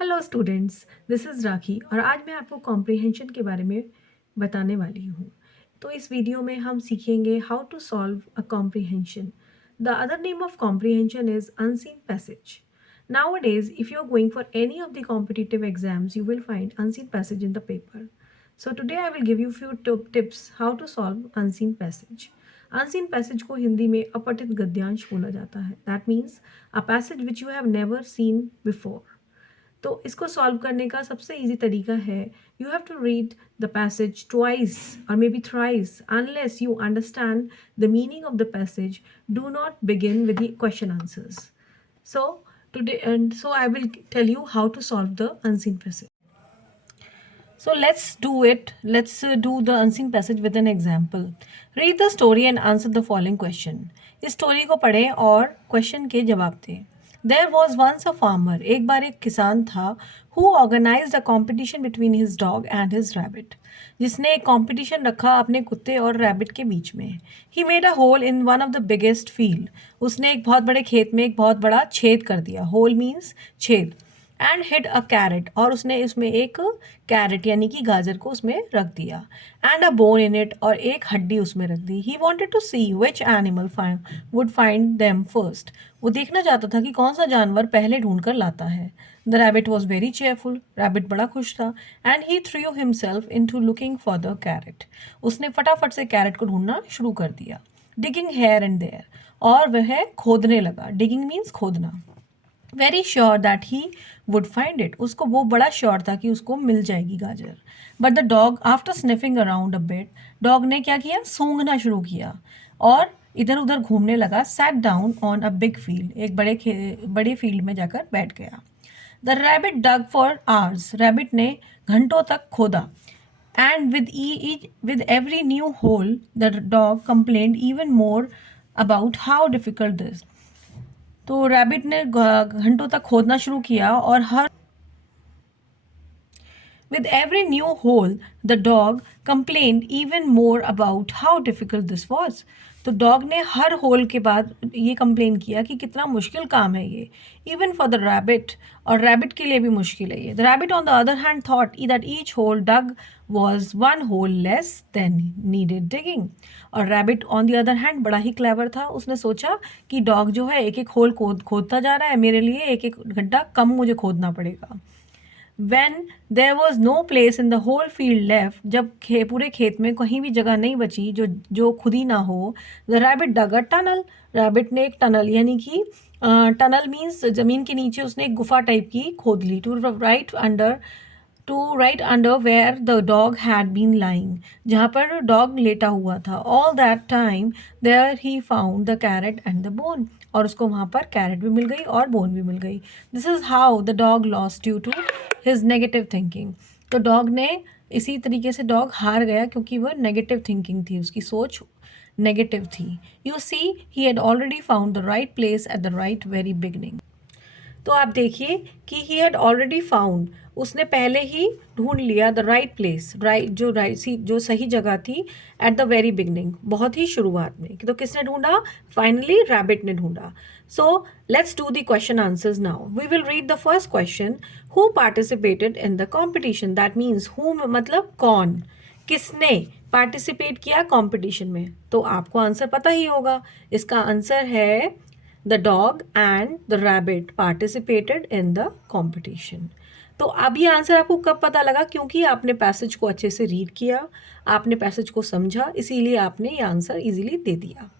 Hello students, this is राखी और आज मैं आपको कॉम्प्रिहेंशन के बारे में बताने वाली हूँ। तो इस वीडियो में हम सीखेंगे how to solve a comprehension. The other name of comprehension is unseen passage. Nowadays, if you're going for any of the competitive exams, you will find unseen passage in the paper. So today I will give you few tips how to solve unseen passage. Unseen passage को हिंदी में अपठित गद्यांश बोला जाता है. That means a passage which you have never seen before. तो इसको solve करने का सबसे इजी तरीका है you have to read the passage twice और maybe thrice unless you understand the meaning of the passage do not begin with the question answers so today and so I will tell you how to solve the unseen passage. So let's do the unseen passage with an example. Read the story and answer the following question. इस story को पढ़ें और question के जवाब दें. There was once a farmer. एक बार एक किसान था who organized a competition between his dog and his rabbit. जिसने एक कंपटीशन रखा अपने कुत्ते और रैबिट के बीच में. He made a hole in one of the biggest field. उसने एक बहुत बड़े खेत में एक बहुत बड़ा छेद कर दिया. Hole means छेद. एंड हिड अ कैरेट और उसने उसमें एक कैरेट यानी कि गाजर को उसमें रख दिया. And a bone in it और एक हड्डी उसमें रख दी. He wanted to see which animal would find them first. वो देखना चाहता था कि कौन सा जानवर पहले ढूंढ कर लाता है. The rabbit was very cheerful. Rabbit बड़ा खुश था. And he threw himself into looking for the carrot. उसने फटाफट से कैरेट को ढूंढना शुरू कर दिया. डिगिंग हेयर एंड देयर और वह खोदने लगा. डिगिंग मीन्स खोदना. Very sure that he would find it. उसको वो बड़ा श्योर था कि उसको मिल जाएगी गाजर. But the dog after sniffing around a bit dog ने क्या किया सूंघना शुरू किया और इधर उधर घूमने लगा. Sat down on a big field. एक बड़े फील्ड में जाकर बैठ गया. The rabbit dug for hours. Rabbit ने घंटों तक खोदा. And with every new hole the dog complained even more about how difficult this. तो रैबिट ने घंटों तक खोदना शुरू किया और हर With every new hole, the dog complained even more about how difficult this was. तो डॉग ने हर होल के बाद ये कंप्लेन किया कि कितना मुश्किल काम है ये. इवन फॉर द रैबिट और रैबिट के लिए भी मुश्किल है ये. The rabbit on the other hand thought that each hole dug was one hole less than needed digging. और rabbit on the other hand बड़ा ही क्लेवर था. उसने सोचा कि डॉग जो है एक एक होल खोदता जा रहा है, मेरे लिए एक एक गड्ढा कम मुझे खोदना पड़ेगा. When there was no place in the whole field left, जब पूरे खेत में कहीं भी जगह नहीं बची जो खुदी ना हो, the rabbit dug a tunnel. Rabbit ने एक टनल यानी कि टनल मीन्स ज़मीन के नीचे उसने एक गुफा टाइप की खोद ली. right under where the dog had been lying, जहाँ पर डॉग लेटा हुआ था. All that time there he found the carrot and the bone. और उसको वहाँ पर कैरेट भी मिल गई और बोन भी मिल गई. This is how the dog lost due to his negative thinking. तो डॉग ने इसी तरीके से डॉग हार गया क्योंकि वह नेगेटिव थिंकिंग थी, उसकी सोच नेगेटिव थी. You see, he had already found the right place at the right very beginning. तो आप देखिए कि ही हैड ऑलरेडी फाउंड, उसने पहले ही ढूंढ लिया द राइट प्लेस, जो सही जगह थी एट द वेरी बिगनिंग, बहुत ही शुरुआत में. तो किसने ढूंढा? फाइनली रैबिट ने ढूंढा. So let's do the question answers now. We will read the first question. Who participated in the competition. That means who मतलब कौन, किसने पार्टिसिपेट किया कॉम्पिटिशन में. तो आपको आंसर पता ही होगा. इसका आंसर है The dog and the rabbit participated in the competition. तो अब ये आंसर आपको कब पता लगा? क्योंकि आपने पैसेज को अच्छे से रीड किया, आपने पैसेज को समझा, इसीलिए आपने ये आंसर इजीली दे दिया.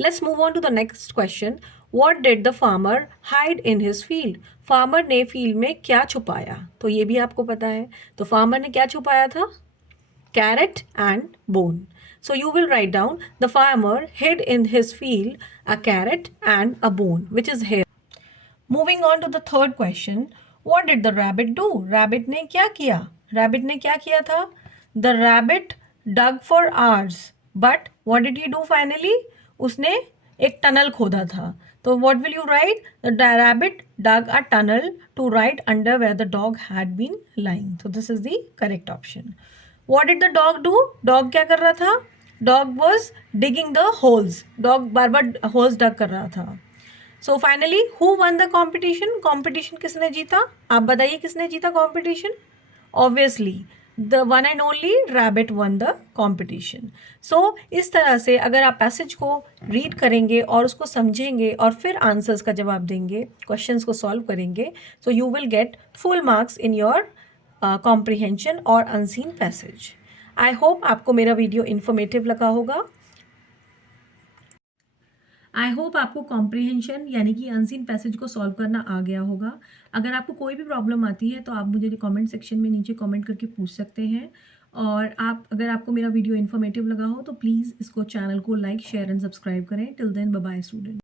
Let's move on to the next question. What did the farmer hide in his field. Farmer ने फील्ड में क्या छुपाया? तो ये भी आपको पता है. तो फार्मर ने क्या छुपाया था? Carrot and bone. So you will write down the farmer hid in his field a carrot and a bone, which is here. Moving on to the third question. What did the rabbit do? Rabbit ने क्या किया? Rabbit ने क्या किया था? The rabbit dug for hours. But what did he do finally? उसने एक tunnel खोदा था. तो what will you write? The rabbit dug a tunnel to right under where the dog had been lying. So this is the correct option. What did the dog do? Dog क्या कर रहा था? Dog was digging the holes. Dog bar bar holes dug कर रहा था. So finally who won the competition? Competition किसने जीता? आप बताइए किसने जीता competition? Obviously the one and only rabbit won the competition. So इस तरह से अगर आप पैसेज को रीड करेंगे और उसको समझेंगे और फिर आंसर्स का जवाब देंगे, क्वेश्चंस को सॉल्व करेंगे, so you will get full marks in your comprehension और अनसीन पैसेज. आई होप आपको मेरा वीडियो इन्फॉर्मेटिव लगा होगा. आई होप आपको कॉम्प्रिहेंशन यानी कि अनसीन पैसेज को सॉल्व करना आ गया होगा. अगर आपको कोई भी प्रॉब्लम आती है तो आप मुझे कमेंट सेक्शन में नीचे कमेंट करके पूछ सकते हैं. और अगर आपको मेरा वीडियो इन्फॉर्मेटिव लगा हो तो प्लीज़ इसको चैनल को लाइक शेयर एंड सब्सक्राइब करें. Till then bye bye student.